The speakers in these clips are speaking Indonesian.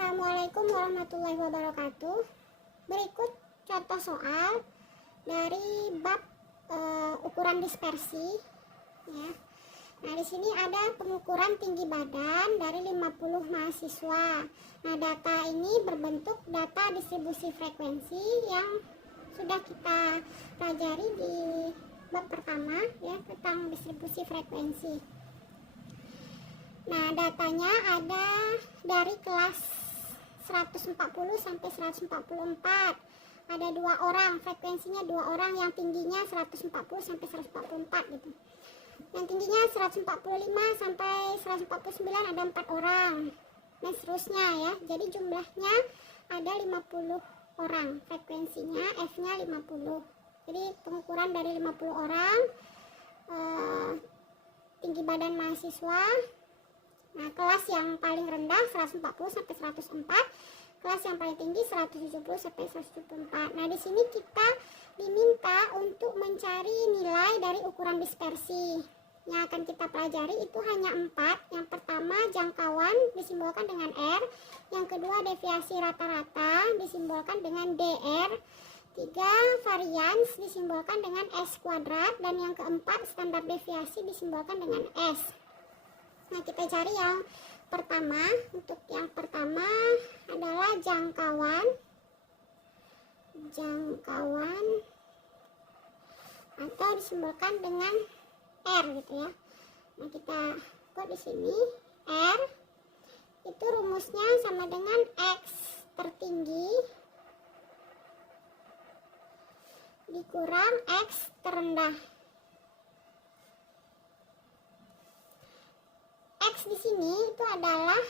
Assalamualaikum warahmatullahi wabarakatuh. Berikut contoh soal dari bab ukuran dispersi ya. Nah, di sini ada pengukuran tinggi badan dari 50 mahasiswa. Nah, data ini berbentuk data distribusi frekuensi yang sudah kita pelajari di bab pertama ya, tentang distribusi frekuensi. Nah, datanya ada dari kelas 140 sampai 144. Ada 2 orang, frekuensinya 2 orang, yang tingginya 140 sampai 144 gitu. Yang tingginya 145 sampai 149 ada 4 orang. Dan seterusnya ya. Jadi jumlahnya ada 50 orang. Frekuensinya F-nya 50. Jadi pengukuran dari 50 orang. Tinggi badan mahasiswa. Nah, kelas yang paling rendah 140 sampai 104, kelas yang paling tinggi 170 sampai 174. Nah, di sini kita diminta untuk mencari nilai dari ukuran dispersi. Yang akan kita pelajari itu hanya 4. Yang pertama, jangkauan disimbolkan dengan R. Yang kedua, deviasi rata-rata disimbolkan dengan DR. 3, varians disimbolkan dengan S kuadrat. Dan yang keempat, standar deviasi disimbolkan dengan S. Nah, kita cari yang pertama. Untuk yang pertama adalah jangkauan atau disimbolkan dengan R gitu ya. Nah, kita buat di sini R itu rumusnya sama dengan X tertinggi dikurang X terendah. X di sini itu adalah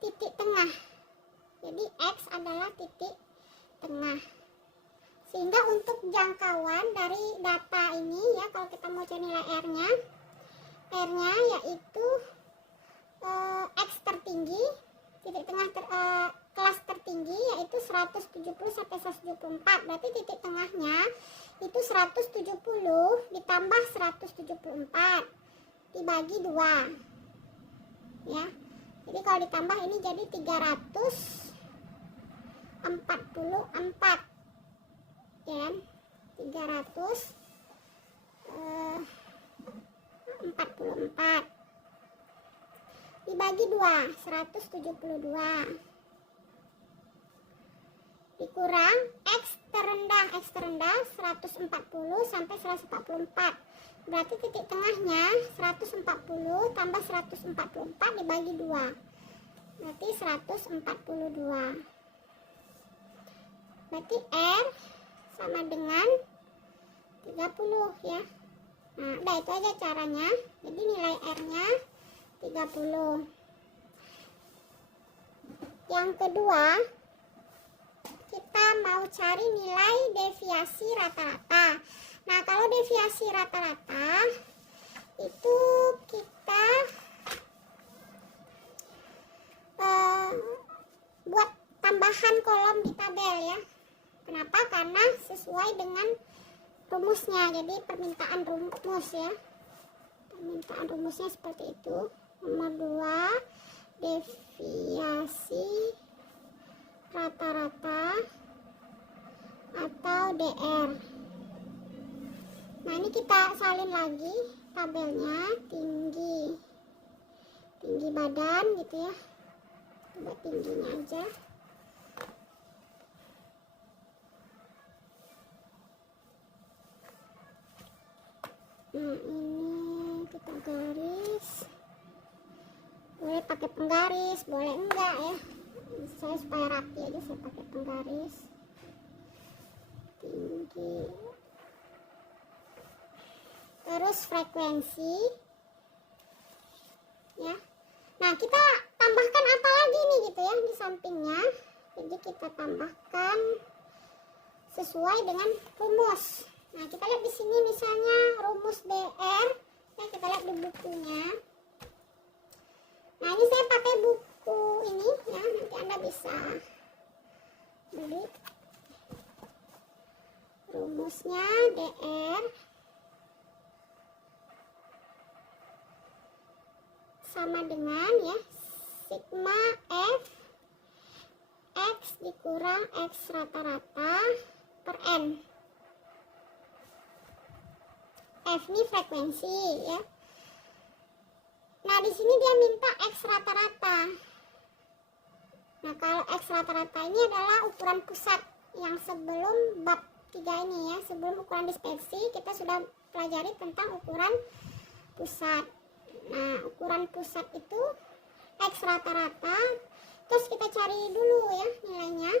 titik tengah. Jadi X adalah titik tengah. Sehingga untuk jangkauan dari data ini ya, kalau kita mau cari nilai R-nya yaitu X tertinggi, titik tengah kelas tertinggi yaitu 170 sampai 174. Berarti titik tengahnya itu 170 ditambah 174 dibagi 2 ya. Jadi kalau ditambah ini jadi 344 ya, 344 dibagi 2 172 dikurang X terendah 140 sampai 144. Berarti titik tengahnya 140 tambah 144 dibagi 2. Berarti 142. Berarti R sama dengan 30 ya. Nah, udah itu aja caranya. Jadi nilai R-nya 30. Yang kedua, kita mau cari nilai deviasi rata-rata. Nah, kalau deviasi rata-rata itu kita buat tambahan kolom di tabel ya. Kenapa? Karena sesuai dengan rumusnya. Jadi permintaan rumus ya. Permintaan rumusnya seperti itu. Nomor 2, deviasi rata-rata atau DR. Nah, ini kita salin lagi tabelnya, tinggi badan gitu ya. Coba tingginya aja. Nah, ini kita garis. Boleh pakai penggaris, boleh enggak ya. Saya supaya rapi aja saya pakai penggaris. Tinggi. Terus frekuensi ya. Nah, kita tambahkan apa lagi nih gitu ya di sampingnya. Jadi kita tambahkan sesuai dengan rumus. Nah, kita lihat di sini misalnya rumus DR ya, kita lihat di bukunya. Nah, ini saya pakai buku ini ya, nanti Anda bisa beli. Rumusnya DR sama dengan ya sigma F dikurang X rata-rata per N. F ini frekuensi ya. Nah, di sini dia minta X rata-rata. Nah, kalau X rata-rata ini adalah ukuran pusat yang sebelum bab 3 ini ya, sebelum ukuran dispersi kita sudah pelajari tentang ukuran pusat. Nah, ukuran pusat itu X rata-rata, terus kita cari dulu ya nilainya.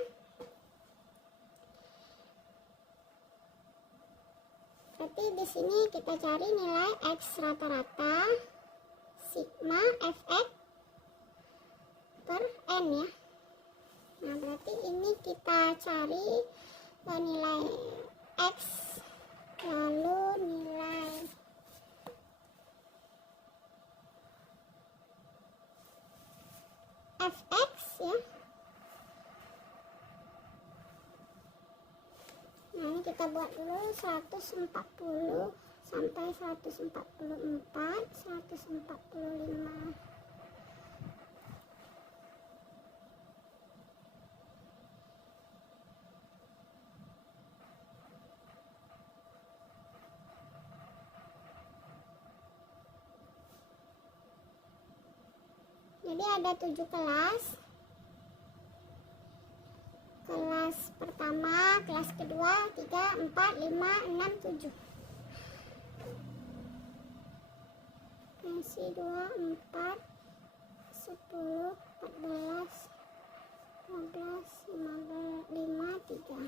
Berarti di sini kita cari nilai X rata-rata sigma Fx per N ya. Nah, berarti ini kita cari nilai X, lalu nilai Fx ya. Nah, ini kita buat dulu 140 sampai 144, 145. Jadi ada 7 kelas. Kelas pertama, kelas kedua, 3, 4, 5, 6, 7. Pensi 2, 4, 10, 14, 15, 5, 3.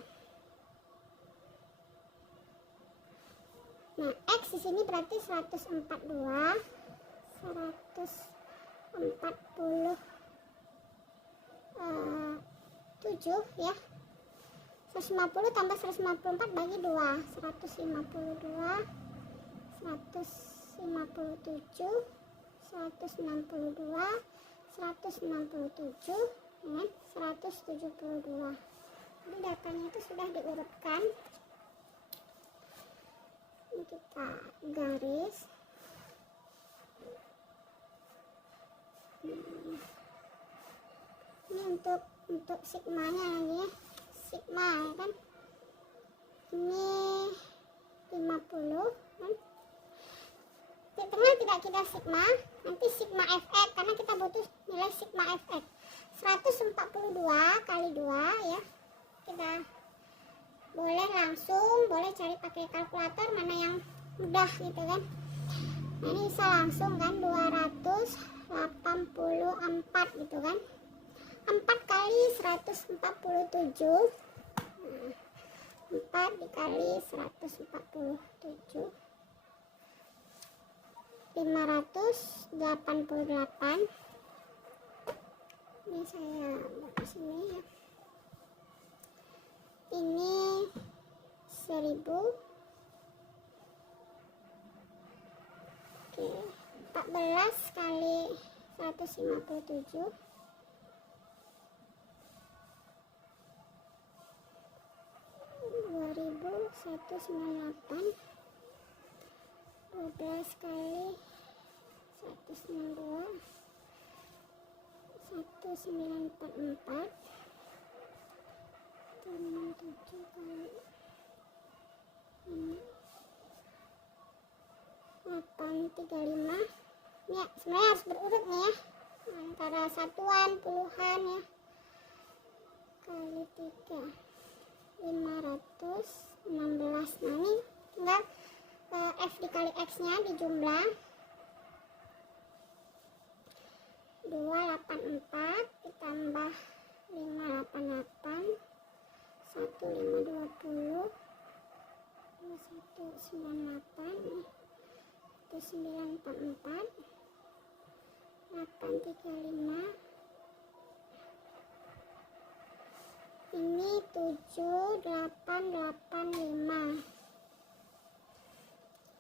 Nah, X di sini berarti 142, 147 ya. 150 tambah 154 bagi 2, 152, 157, 162, 167 ya, 172. Jadi datanya itu sudah diurutkan. Ini kita garis. Ini untuk sigmanya lagi ya, sigma ya kan, ini 50 kan. Di tengah tidak kita sigma, nanti sigma Fx karena kita butuh nilai sigma Fx. 142 kali 2 ya, kita boleh langsung, boleh cari pakai kalkulator mana yang mudah gitu kan. Nah, ini bisa langsung kan, 284 gitu kan, 4 kali 147, 4 dikali 147, 588. Ini saya buat di sini ya. Ini 1000. Oke, 14 kali 157, 2198, 12 kali 192, 1944, 7 kali ini 835. Ya, sebenarnya harus berurut nih ya, antara satuan, puluhan ya, kali 3, 516. Nah, ini tinggal F dikali X nya dijumlah, 284 ditambah 588, 1520, 198, 1944, 835. Ini 7885.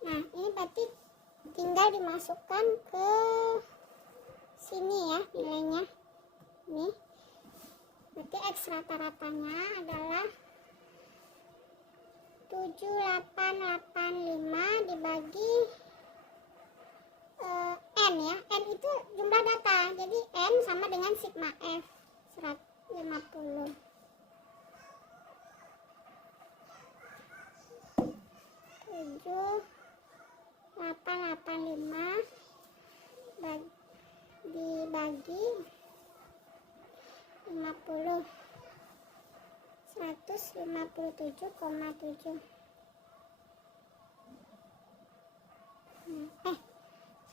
Nah, ini berarti tinggal dimasukkan ke sini ya nilainya. Ini berarti X rata-ratanya adalah 7885 dibagi N ya. N itu jumlah data, jadi N sama dengan sigma F 150. dibagi 50, 157,7.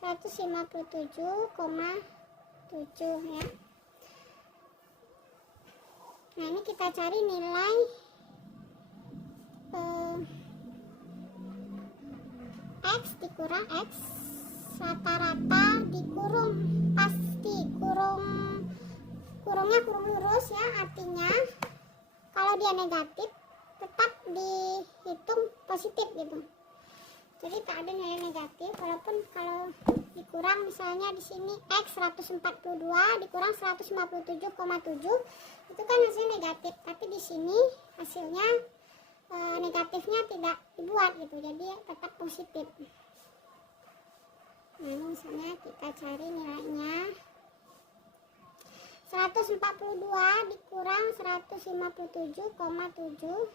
157,7 ya. Nah, ini kita cari nilai X dikurang X rata-rata dikurung, pasti kurungnya kurung lurus ya, artinya kalau dia negatif tetap dihitung positif gitu. Jadi tak ada nilai negatif, walaupun kalau dikurang misalnya di sini X 142 dikurang 157,7 itu kan hasilnya negatif, tapi di sini hasilnya negatifnya tidak dibuat gitu, jadi tetap positif. Nah, ini misalnya kita cari nilainya 142 dikurang 157,7,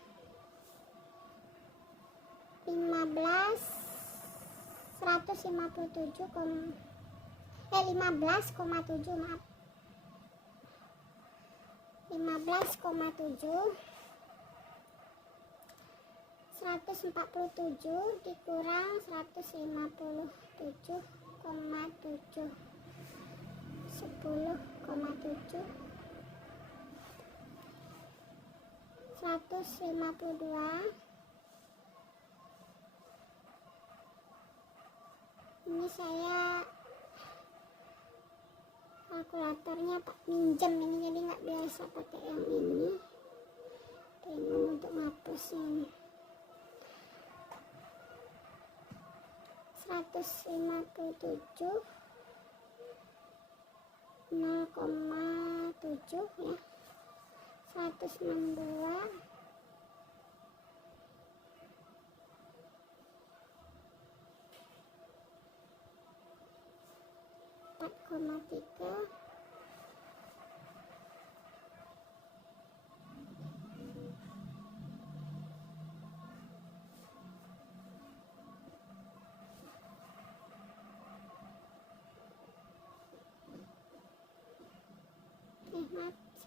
15,7 maaf, 15,7. 147 dikurang 157,7, 10,7. 152. Ini saya kalkulatornya pak minjem ini, jadi nggak biasa pakai yang ini, bingung untuk ngapusnya. 157 0,7 ya, 162 4,3,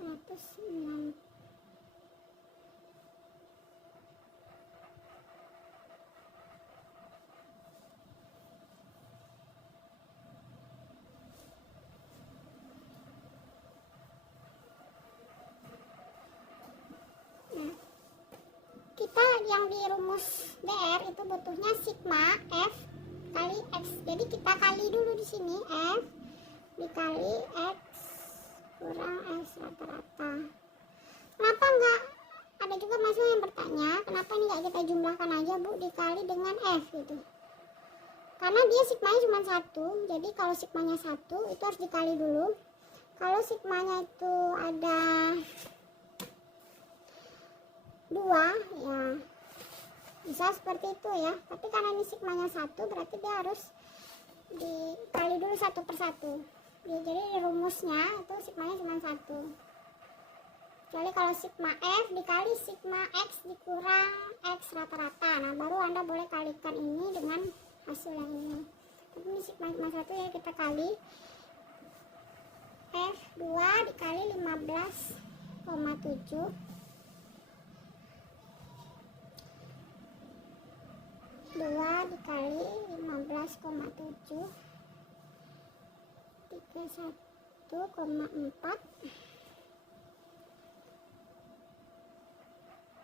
106. Kita yang di rumus DR itu butuhnya sigma F kali X. Jadi kita kali dulu di sini, F dikali X kurang X rata-rata. Kenapa enggak? Ada juga mahasiswa yang bertanya, kenapa ini enggak kita jumlahkan aja Bu, dikali dengan F gitu. Karena dia sigmanya cuma 1, jadi kalau sigmanya 1 itu harus dikali dulu. Kalau sigmanya itu ada 2 ya bisa seperti itu ya, tapi karena ini sigmanya 1 berarti dia harus dikali dulu satu persatu ya, jadi rumusnya itu sigmanya cuma 1. Kecuali kalau sigma F dikali sigma X dikurang X rata-rata, nah baru Anda boleh kalikan ini dengan hasil yang ini. Tapi ini sigma 1 ya, kita kali F 2 dikali 15,7, 2 dikali 15,7, 31,4,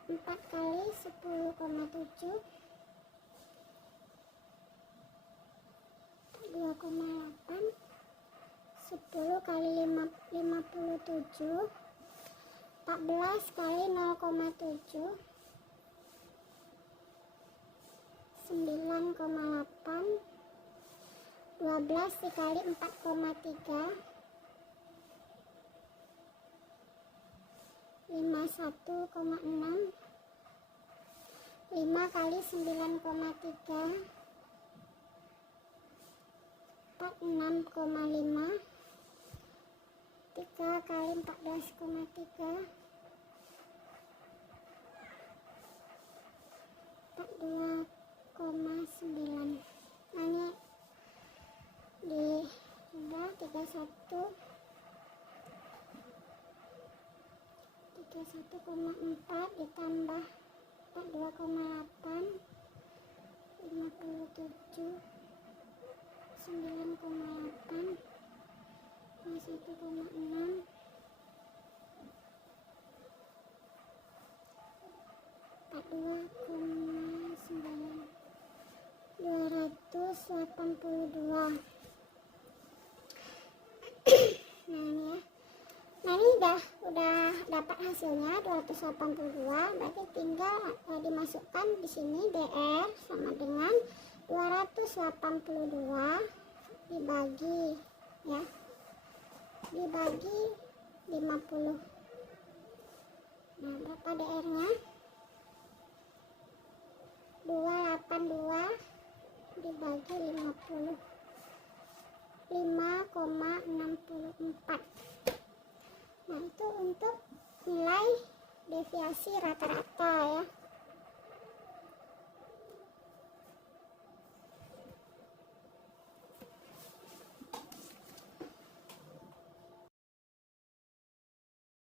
4 kali 10,7, 2,8, 10 kali 57, 14 kali 0,7, 9,8, 12 dikali 4,3, 51,6, 5 kali 9,3, 46,5, 3 kali 14,3, 42,5, 31,9. Nah ini di udah 31,4 ditambah 42,8, 57, 9,8, 1,6, 42,9, 282. Nah ini ya. Nah ini udah dapat hasilnya 282, berarti tinggal dimasukkan di sini DR sama dengan 282 dibagi ya, dibagi 50. Nah berapa DR-nya? 282 dibagi 50, 5,64. Nah itu untuk nilai deviasi rata-rata ya.